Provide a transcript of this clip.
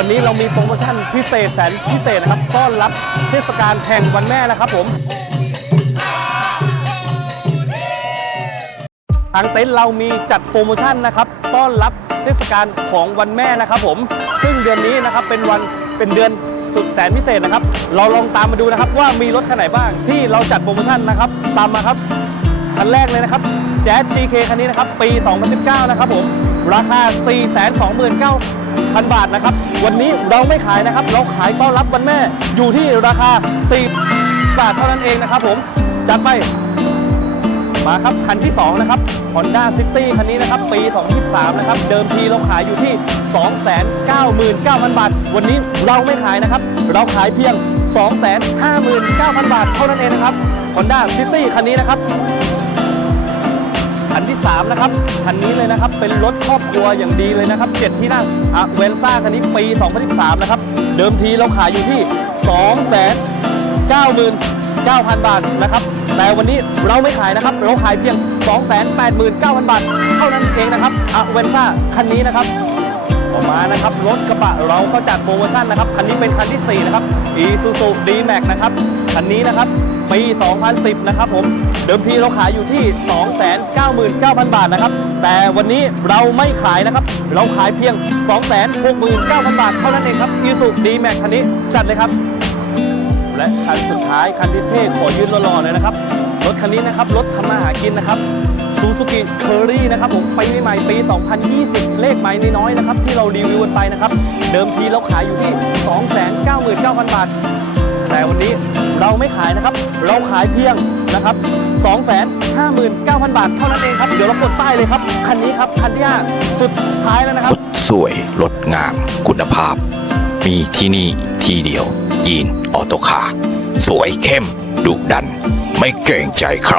วันนี้เรามีโปรโมชั่นพิเศษแสนพิเศษนะครับต้อนรับเทศกาลแห่งวันแม่นะครับผม ทางเต็นท์เรามีจัดโปรโมชั่นนะครับต้อนรับเทศกาลของวันแม่นะครับผม ซึ่งเดือนนี้นะครับเป็นวันเป็นเดือนสุดแสนพิเศษนะครับ เราลองตามมาดูนะครับว่ามีรถคันไหนบ้างที่เราจัดโปรโมชั่นนะครับ ตามมาครับคันแรกเลยนะครับแจ๊ส GK คันนี้นะครับปี 2019 นะครับผม ราคา 429,000 บาทนะครับ วันนี้เราไม่ขายนะครับ เราขายต้อนรับวันแม่อยู่ที่ราคา 4 บาทเท่านั้นเองนะครับผม จัดไป มาครับ คันที่ 2 นะครับ Honda City คันนี้นะครับ ปี 2023 นะครับ เดิมทีเราขายอยู่ที่ 299,000 บาท วันนี้เราไม่ขายนะครับ เราขายเพียง 259,000 บาทเท่านั้นเองนะครับ Honda City คันนี้นะครับ คันที่ 3 นะครับ คันนี้เลยนะครับ เป็นรถครอบครัวอย่างดีเลยนะครับ 7 ที่นั่งอะเวนซ่าคันนี้ปี 2013 นะครับ เดิมทีเราขายอยู่ที่ 299,000 บาทนะครับ แต่วันนี้เราไม่ขายนะครับ เราขายเพียง 289,000 บาท เท่านั้นเองนะครับอะเวนซ่าคันนี้นะครับออกมานะครับรถกระบะเราก็จัดโปรโมชั่นนะครับ คันนี้เป็นคันที่ 4 นะครับ Isuzu D-Max นะครับ คันนี้นะครับ ปี 2010 นะครับผม เดิมทีเราขายอยู่ที่ 299,000 บาทนะครับ แต่วันนี้เราไม่ขายนะครับ เราขายเพียง 269,000 บาทเท่านั้นเองครับ Isuzu D-Max คันนี้จัดเลยครับ และคันสุดท้ายคันที่เท่ขอยืนรอๆเลยนะครับ รถคันนี้นะครับ รถทำมาหากินนะครับซูซูกิเคอรี่นะครับผมปีใหม่ปี 2020 เลขไม้น้อยๆนะครับ ที่เรารีวิวกันไปนะครับ เดิมทีเราขายอยู่ที่ 299,000 บาท แต่วันนี้ เราไม่ขายนะครับ เราขายเพียงนะครับ 259,000 บาท เท่านั้นเองครับ เดี๋ยวเรากดป้ายเลยครับ คันนี้ครับ คันที่5สุดท้ายแล้วนะครับ สวยรถงามคุณภาพ มีที่นี่ที่เดียว ยีนออโตคาสวยเข้มดุดัน ไม่เกรงใจใคร